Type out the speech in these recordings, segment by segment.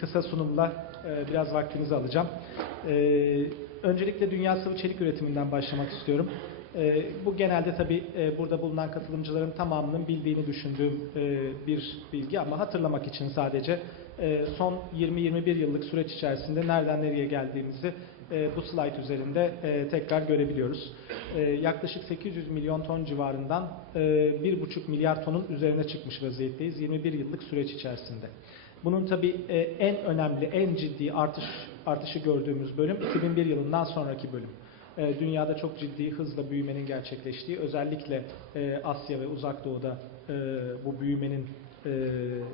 kısa sunumla e, biraz vaktinizi alacağım. E, öncelikle dünya sıvı çelik üretiminden başlamak istiyorum. E, bu genelde tabii e, burada bulunan katılımcıların tamamının bildiğini düşündüğüm e, bir bilgi ama hatırlamak için sadece e, son 20-21 yıllık süreç içerisinde nereden nereye geldiğimizi e, bu slide üzerinde e, tekrar görebiliyoruz. E, yaklaşık 800 milyon ton civarından e, 1,5 milyar tonun üzerine çıkmış vaziyetteyiz 21 yıllık süreç içerisinde. Bunun tabii e, en önemli, en ciddi artış artışı gördüğümüz bölüm 2001 yılından sonraki bölüm. E, dünyada çok ciddi hızla büyümenin gerçekleştiği, özellikle e, Asya ve Uzak Doğu'da bu büyümenin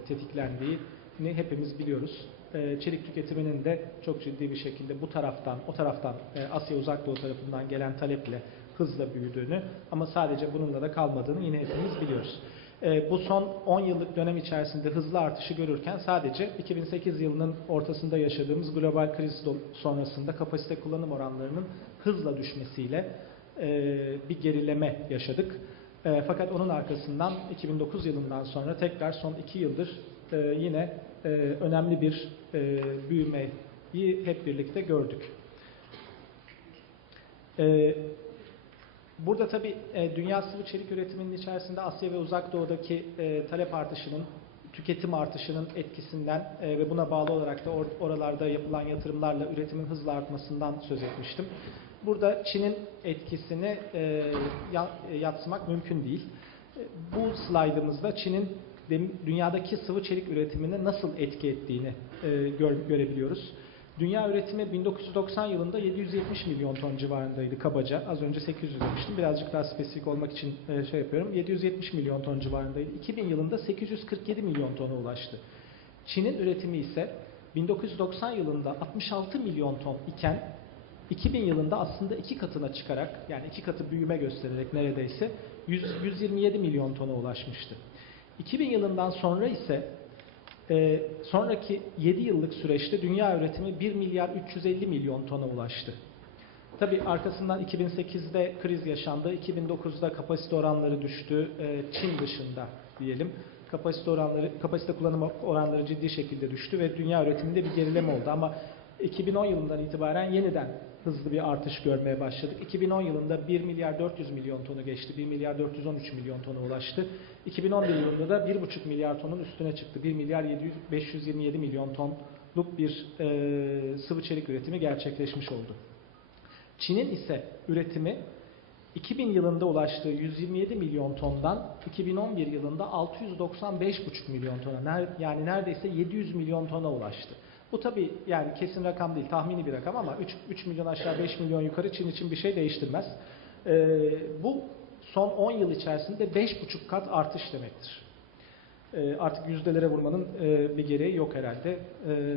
tetiklendiği ni hepimiz biliyoruz. Çelik tüketiminin de çok ciddi bir şekilde bu taraftan, o taraftan Asya Uzak Doğu tarafından gelen taleple hızla büyüdüğünü ama sadece bununla da kalmadığını yine hepimiz biliyoruz. E, bu son 10 yıllık dönem içerisinde hızlı artışı görürken sadece 2008 yılının ortasında yaşadığımız global kriz sonrasında kapasite kullanım oranlarının hızla düşmesiyle e, bir gerileme yaşadık. E, fakat onun arkasından 2009 yılından sonra tekrar son 2 yıldır e, yine önemli bir büyümeyi hep birlikte gördük. Burada tabii e, dünya sıvı çelik üretiminin içerisinde Asya ve Uzak Doğu'daki e, talep artışının, tüketim artışının etkisinden e, ve buna bağlı olarak da or- oralarda yapılan yatırımlarla üretimin hızla artmasından söz etmiştim. Burada Çin'in etkisini e, e, yatsımak mümkün değil. E, Bu slaydımızda Çin'in dünyadaki sıvı çelik üretimine nasıl etki ettiğini e, gör- görebiliyoruz. Dünya üretimi 1990 yılında 770 milyon ton civarındaydı kabaca. Az önce 800 demiştim. Birazcık daha spesifik olmak için e, şey yapıyorum. 770 milyon ton civarındaydı. 2000 yılında 847 milyon tona ulaştı. Çin'in üretimi ise 1990 yılında 66 milyon ton iken 2000 yılında aslında iki katına çıkarak yani iki katı büyüme göstererek neredeyse 100, 127 milyon tona ulaşmıştı. 2000 yılından sonra ise ee, sonraki 7 yıllık süreçte dünya üretimi 1 milyar 350 milyon tona ulaştı. Tabii arkasından 2008'de kriz yaşandı, 2009'da kapasite oranları düştü, Ee, Çin dışında diyelim. Kapasite oranları, kapasite kullanım oranları ciddi şekilde düştü ve dünya üretiminde bir gerileme oldu ama 2010 yılından itibaren yeniden hızlı bir artış görmeye başladık. 2010 yılında 1 milyar 400 milyon tonu geçti. 1 milyar 413 milyon tona ulaştı. 2011 yılında da 1,5 milyar tonun üstüne çıktı. 1 milyar 700, 527 milyon tonluk bir e, sıvı çelik üretimi gerçekleşmiş oldu. Çin'in ise üretimi 2000 yılında ulaştığı 127 milyon tondan 2011 yılında 695,5 milyon tona yani neredeyse 700 milyon tona ulaştı. Bu tabi yani kesin rakam değil tahmini bir rakam ama 3, 3 milyon aşağı 5 milyon yukarı Çin için bir şey değiştirmez. Ee, bu son 10 yıl içerisinde 5,5 kat artış demektir. Ee, artık yüzdelere vurmanın e, bir gereği yok herhalde. Ee,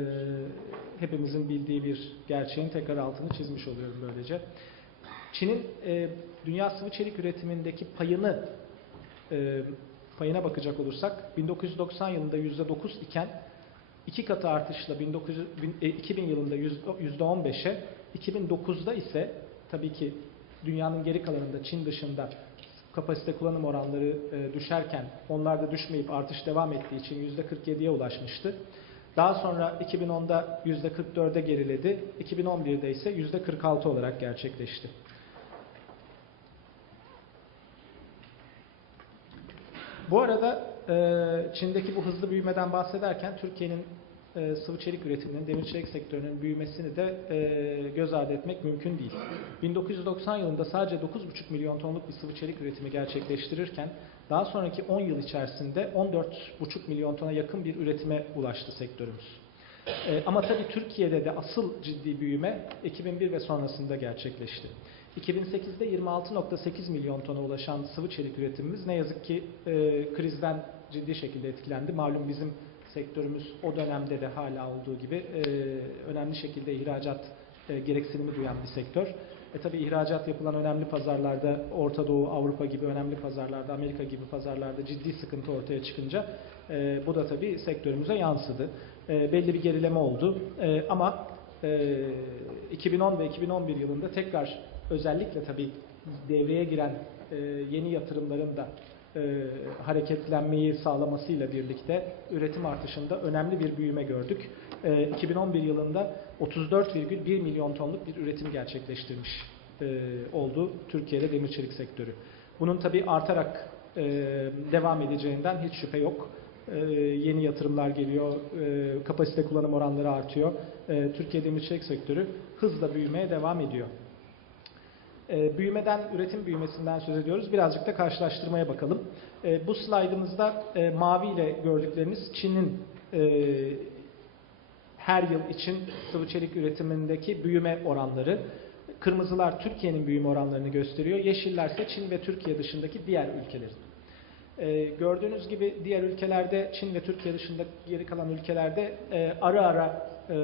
hepimizin bildiği bir gerçeğin tekrar altını çizmiş oluyorum böylece. Çin'in e, dünya sıvı çelik üretimindeki payını e, payına bakacak olursak 1990 yılında %9 iken iki katı artışla 1900, bin- e, 2000 yılında %15'e 2009'da ise tabii ki dünyanın geri kalanında Çin dışında kapasite kullanım oranları e, düşerken onlar da düşmeyip artış devam ettiği için %47'ye ulaşmıştı. Daha sonra 2010'da %44'e geriledi. 2011'de ise %46 olarak gerçekleşti. Bu arada e, Çin'deki bu hızlı büyümeden bahsederken Türkiye'nin e, sıvı çelik üretiminin, demir çelik sektörünün büyümesini de e, göz ardı etmek mümkün değil. 1990 yılında sadece 9,5 milyon tonluk bir sıvı çelik üretimi gerçekleştirirken daha sonraki 10 yıl içerisinde 14,5 milyon tona yakın bir üretime ulaştı sektörümüz. E, ama tabii Türkiye'de de asıl ciddi büyüme 2001 ve sonrasında gerçekleşti. 2008'de 26.8 milyon tona ulaşan sıvı çelik üretimimiz ne yazık ki e, krizden ciddi şekilde etkilendi. Malum bizim sektörümüz o dönemde de hala olduğu gibi e, önemli şekilde ihracat e, gereksinimi duyan bir sektör. E tabi ihracat yapılan önemli pazarlarda Orta Doğu, Avrupa gibi önemli pazarlarda, Amerika gibi pazarlarda ciddi sıkıntı ortaya çıkınca e, bu da tabi sektörümüze yansıdı. E, belli bir gerileme oldu E, ama e, 2010 ve 2011 yılında tekrar özellikle tabi devreye giren e, yeni yatırımların da e, hareketlenmeyi sağlamasıyla birlikte üretim artışında önemli bir büyüme gördük. e, 2011 yılında 34,1 milyon tonluk bir üretim gerçekleştirmiş e, oldu Türkiye'de demir çelik sektörü. Bunun tabii artarak e, devam edeceğinden hiç şüphe yok. E, yeni yatırımlar geliyor, e, kapasite kullanım oranları artıyor. E, Türkiye demir çelik sektörü hızla büyümeye devam ediyor. E, büyümeden, üretim büyümesinden söz ediyoruz. Birazcık da karşılaştırmaya bakalım. E, bu slaydımızda e, mavi ile gördükleriniz Çin'in e, her yıl için sıvı çelik üretimindeki büyüme oranları. Kırmızılar Türkiye'nin büyüme oranlarını gösteriyor. Yeşiller ise Çin ve Türkiye dışındaki diğer ülkelerin. E, gördüğünüz gibi diğer ülkelerde, Çin ve Türkiye dışında geri kalan ülkelerde e, ara ara e,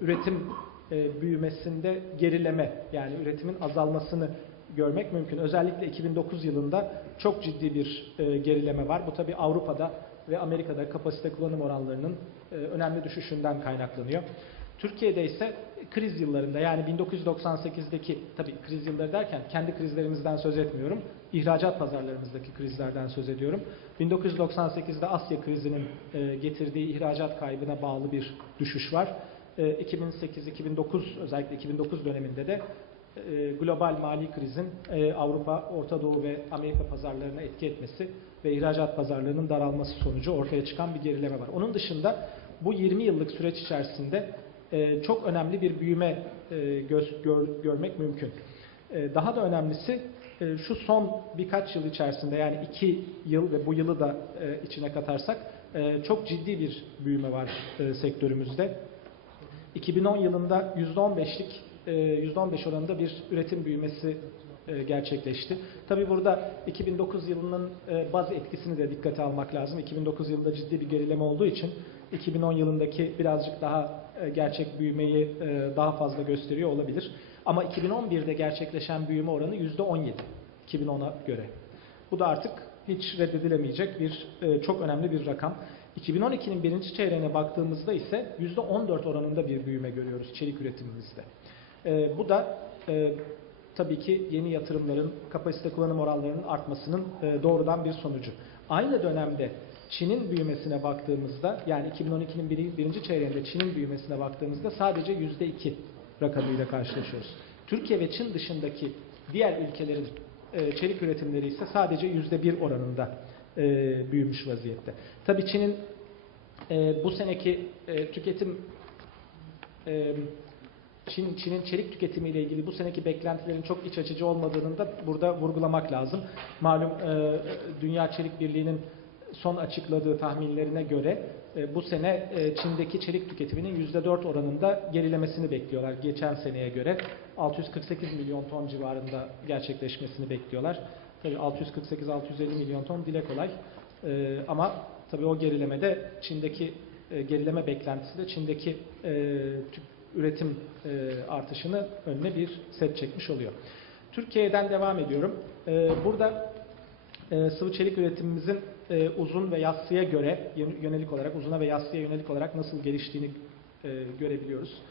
üretim e, büyümesinde gerileme yani üretimin azalmasını görmek mümkün. Özellikle 2009 yılında çok ciddi bir e, gerileme var. Bu tabi Avrupa'da ve Amerika'da kapasite kullanım oranlarının e, önemli düşüşünden kaynaklanıyor. Türkiye'de ise kriz yıllarında yani 1998'deki tabi kriz yılları derken kendi krizlerimizden söz etmiyorum. İhracat pazarlarımızdaki krizlerden söz ediyorum. 1998'de Asya krizinin e, getirdiği ihracat kaybına bağlı bir düşüş var. 2008-2009 özellikle 2009 döneminde de e, global mali krizin e, Avrupa, Orta Doğu ve Amerika pazarlarına etki etmesi ve ihracat pazarlarının daralması sonucu ortaya çıkan bir gerileme var. Onun dışında bu 20 yıllık süreç içerisinde e, çok önemli bir büyüme görmek mümkün. Daha da önemlisi şu son birkaç yıl içerisinde yani 2 yıl ve bu yılı da içine katarsak çok ciddi bir büyüme var sektörümüzde. 2010 yılında %15'lik %15 oranında bir üretim büyümesi e, gerçekleşti. Tabi burada 2009 yılının e, baz etkisini de dikkate almak lazım. 2009 yılında ciddi bir gerileme olduğu için 2010 yılındaki birazcık daha e, gerçek büyümeyi daha fazla gösteriyor olabilir. Ama 2011'de gerçekleşen büyüme oranı %17 2010'a göre. Bu da artık hiç reddedilemeyecek bir çok önemli bir rakam. 2012'nin birinci çeyreğine baktığımızda ise %14 oranında bir büyüme görüyoruz çelik üretimimizde. E, bu da e, tabii ki yeni yatırımların, kapasite kullanım oranlarının artmasının e, doğrudan bir sonucu. Aynı dönemde Çin'in büyümesine baktığımızda, yani 2012'nin bir, birinci çeyreğinde Çin'in büyümesine baktığımızda sadece yüzde iki rakamıyla karşılaşıyoruz. Türkiye ve Çin dışındaki diğer ülkelerin e, çelik üretimleri ise sadece yüzde bir oranında e, büyümüş vaziyette. Tabii Çin'in e, bu seneki e, tüketim e, Çin, Çin'in çelik tüketimiyle ilgili bu seneki beklentilerin çok iç açıcı olmadığını da burada vurgulamak lazım. Malum e, Dünya Çelik Birliği'nin son açıkladığı tahminlerine göre e, bu sene e, Çin'deki çelik tüketiminin %4 oranında gerilemesini bekliyorlar geçen seneye göre. 648 milyon ton civarında gerçekleşmesini bekliyorlar. Tabii 648-650 milyon ton dile kolay. E, ama tabii o gerilemede Çin'deki e, gerileme beklentisi de Çin'deki e, üretim e, artışını önüne bir set çekmiş oluyor. Türkiye'den devam ediyorum. E, burada e, sıvı çelik üretimimizin e, uzun ve yassıya göre yönelik olarak, uzuna ve yassıya yönelik olarak nasıl geliştiğini e, görebiliyoruz.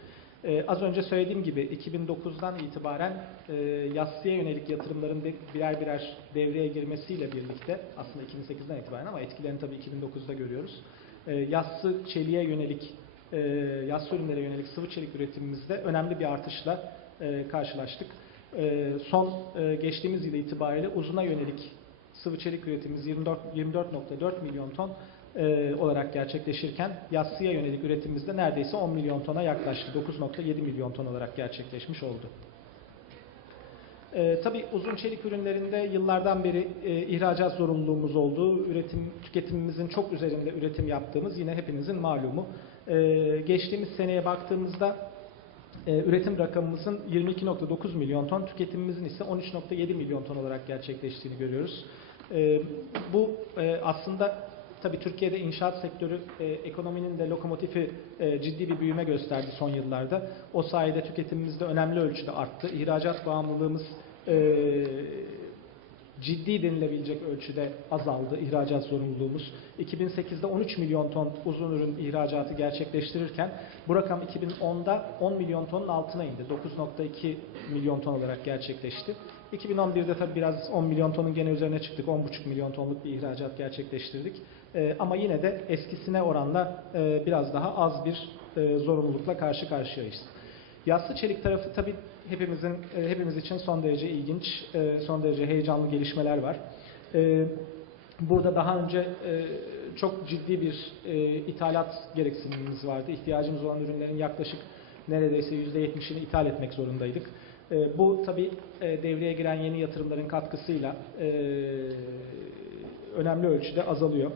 E, az önce söylediğim gibi 2009'dan itibaren e, yassıya yönelik yatırımların de, birer birer devreye girmesiyle birlikte, aslında 2008'den itibaren ama etkilerini tabii 2009'da görüyoruz. E, yassı çeliğe yönelik e, yassı ürünlere yönelik sıvı çelik üretimimizde önemli bir artışla e, karşılaştık. E, son e, geçtiğimiz yıl itibariyle uzuna yönelik sıvı çelik üretimimiz 24.4 milyon ton e, olarak gerçekleşirken yassıya yönelik üretimimizde neredeyse 10 milyon tona yaklaştı. 9.7 milyon ton olarak gerçekleşmiş oldu. E, tabii uzun çelik ürünlerinde yıllardan beri e, ihracat zorunluluğumuz oldu. Üretim, tüketimimizin çok üzerinde üretim yaptığımız yine hepinizin malumu. E, geçtiğimiz seneye baktığımızda e, üretim rakamımızın 22.9 milyon ton, tüketimimizin ise 13.7 milyon ton olarak gerçekleştiğini görüyoruz. E, bu e, aslında tabii Türkiye'de inşaat sektörü e, ekonominin de lokomotifi e, ciddi bir büyüme gösterdi son yıllarda. O sayede tüketimimiz de önemli ölçüde arttı. İhracat bağımlılığımız e, ciddi denilebilecek ölçüde azaldı ihracat zorunluluğumuz. 2008'de 13 milyon ton uzun ürün ihracatı gerçekleştirirken bu rakam 2010'da 10 milyon tonun altına indi. 9.2 milyon ton olarak gerçekleşti. 2011'de tabi biraz 10 milyon tonun gene üzerine çıktık. 10,5 milyon tonluk bir ihracat gerçekleştirdik. Ee, ama yine de eskisine oranla e, biraz daha az bir e, zorunlulukla karşı karşıyayız. Yassı çelik tarafı tabii hepimizin e, hepimiz için son derece ilginç, e, son derece heyecanlı gelişmeler var. Burada daha önce çok ciddi bir ithalat gereksinimimiz vardı. İhtiyacımız olan ürünlerin yaklaşık neredeyse %70'ini ithal etmek zorundaydık. Bu tabii e, devreye giren yeni yatırımların katkısıyla önemli ölçüde azalıyor.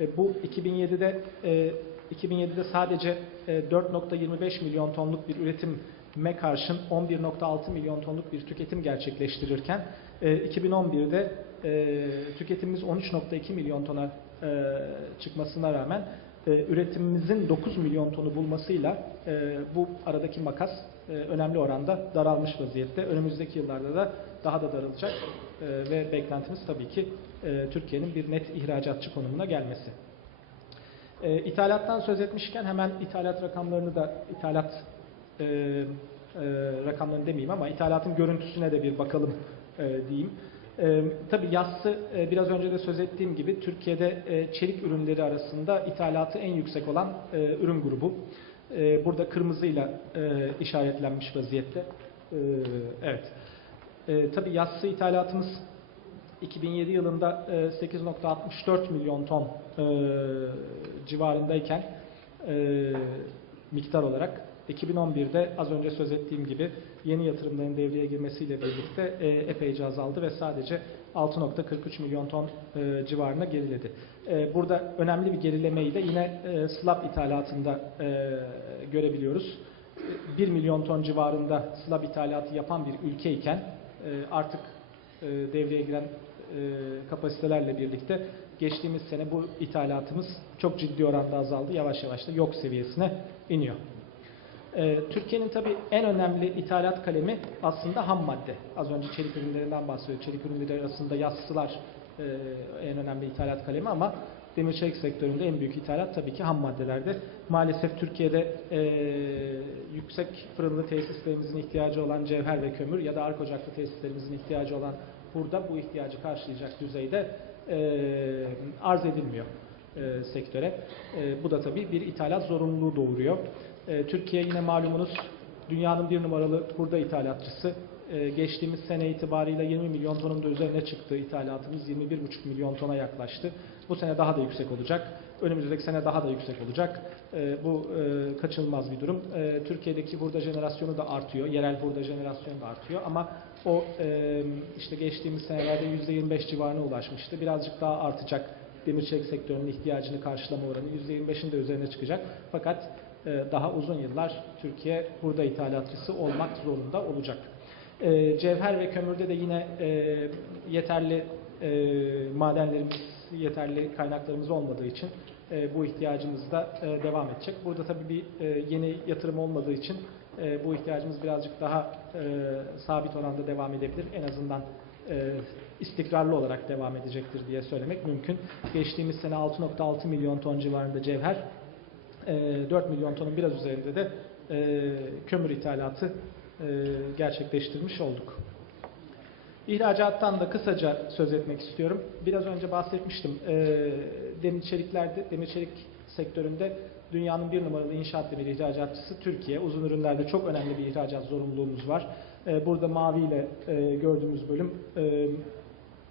E, bu 2007'de e, 2007'de sadece e, 4.25 milyon tonluk bir üretime karşın 11.6 milyon tonluk bir tüketim gerçekleştirirken e, 2011'de e, tüketimimiz 13.2 milyon tona e, çıkmasına rağmen e, üretimimizin 9 milyon tonu bulmasıyla e, bu aradaki makas e, önemli oranda daralmış vaziyette. Önümüzdeki yıllarda da daha da daralacak e, ve beklentimiz tabii ki e, Türkiye'nin bir net ihracatçı konumuna gelmesi. E, ithalattan söz etmişken hemen ithalat rakamlarını da ithalat e, e, rakamlarını demeyeyim ama ithalatın görüntüsüne de bir bakalım e, diyeyim. E, tabii yassı e, biraz önce de söz ettiğim gibi Türkiye'de e, çelik ürünleri arasında ithalatı en yüksek olan e, ürün grubu. E, burada kırmızıyla e, işaretlenmiş vaziyette. E, evet. E, tabii yassı ithalatımız 2007 yılında e, 8.64 milyon ton e, civarındayken e, miktar olarak 2011'de az önce söz ettiğim gibi yeni yatırımların devreye girmesiyle birlikte e, epeyce azaldı ve sadece 6.43 milyon ton e, civarına geriledi. E, burada önemli bir gerilemeyi de yine e, slab ithalatında e, görebiliyoruz. 1 milyon ton civarında slab ithalatı yapan bir ülkeyken e, artık e, devreye giren e, kapasitelerle birlikte geçtiğimiz sene bu ithalatımız çok ciddi oranda azaldı. Yavaş yavaş da yok seviyesine iniyor. Ee, Türkiye'nin tabii en önemli ithalat kalemi aslında ham madde. Az önce çelik ürünlerinden bahsediyor. Çelik ürünleri arasında yassılar e, en önemli ithalat kalemi ama demir çelik sektöründe en büyük ithalat tabii ki ham maddelerde. Maalesef Türkiye'de e, yüksek fırınlı tesislerimizin ihtiyacı olan cevher ve kömür ya da ark ocaklı tesislerimizin ihtiyacı olan hurda bu ihtiyacı karşılayacak düzeyde e, arz edilmiyor e, sektöre. E, bu da tabii bir ithalat zorunluluğu doğuruyor. E, Türkiye yine malumunuz dünyanın bir numaralı hurda ithalatçısı. E, geçtiğimiz sene itibariyle 20 milyon tonun da üzerine çıktı ithalatımız. 21,5 milyon tona yaklaştı. Bu sene daha da yüksek olacak. Önümüzdeki sene daha da yüksek olacak. E, bu e, kaçınılmaz bir durum. E, Türkiye'deki hurda jenerasyonu da artıyor. Yerel hurda jenerasyonu da artıyor. Ama o e, işte geçtiğimiz senelerde %25 civarına ulaşmıştı. Birazcık daha artacak demir çelik sektörünün ihtiyacını karşılama oranı %25'in de üzerine çıkacak. Fakat e, daha uzun yıllar Türkiye burada ithalatçısı olmak zorunda olacak. E, Cevher ve kömürde de yine e, yeterli madenlerimiz, yeterli kaynaklarımız olmadığı için bu ihtiyacımız da devam edecek. Burada tabii bir yeni yatırım olmadığı için bu ihtiyacımız birazcık daha sabit oranda devam edebilir. En azından istikrarlı olarak devam edecektir diye söylemek mümkün. Geçtiğimiz sene 6.6 milyon ton civarında cevher, 4 milyon tonun biraz üzerinde de kömür ithalatı gerçekleştirmiş olduk. İhracattan da kısaca söz etmek istiyorum. Biraz önce bahsetmiştim. Demir çeliklerde, demir çelik sektöründe dünyanın bir numaralı inşaat demir ihracatçısı Türkiye. Uzun ürünlerde çok önemli bir ihracat zorunluluğumuz var. Burada maviyle gördüğümüz bölüm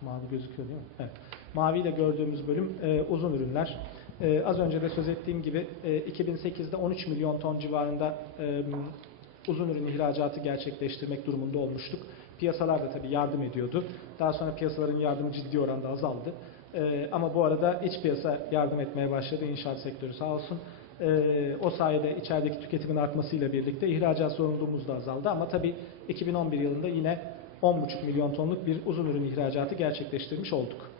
mavi gözüküyor değil mi? Evet. Maviyle gördüğümüz bölüm uzun ürünler. Az önce de söz ettiğim gibi e, 2008'de 13 milyon ton civarında uzun ürün ihracatı gerçekleştirmek durumunda olmuştuk. Piyasalar da tabii yardım ediyordu. Daha sonra piyasaların yardımı ciddi oranda azaldı. E, ama bu arada iç piyasa yardım etmeye başladı. İnşaat sektörü sağ olsun. E, o sayede içerideki tüketimin artmasıyla birlikte ihracat sorumluluğumuz da azaldı. Ama tabii 2011 yılında yine 10,5 milyon tonluk bir uzun ürün ihracatı gerçekleştirmiş olduk.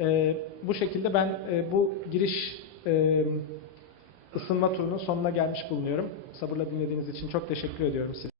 E, bu şekilde ben e, bu giriş e, ısınma turunun sonuna gelmiş bulunuyorum. Sabırla dinlediğiniz için çok teşekkür ediyorum size.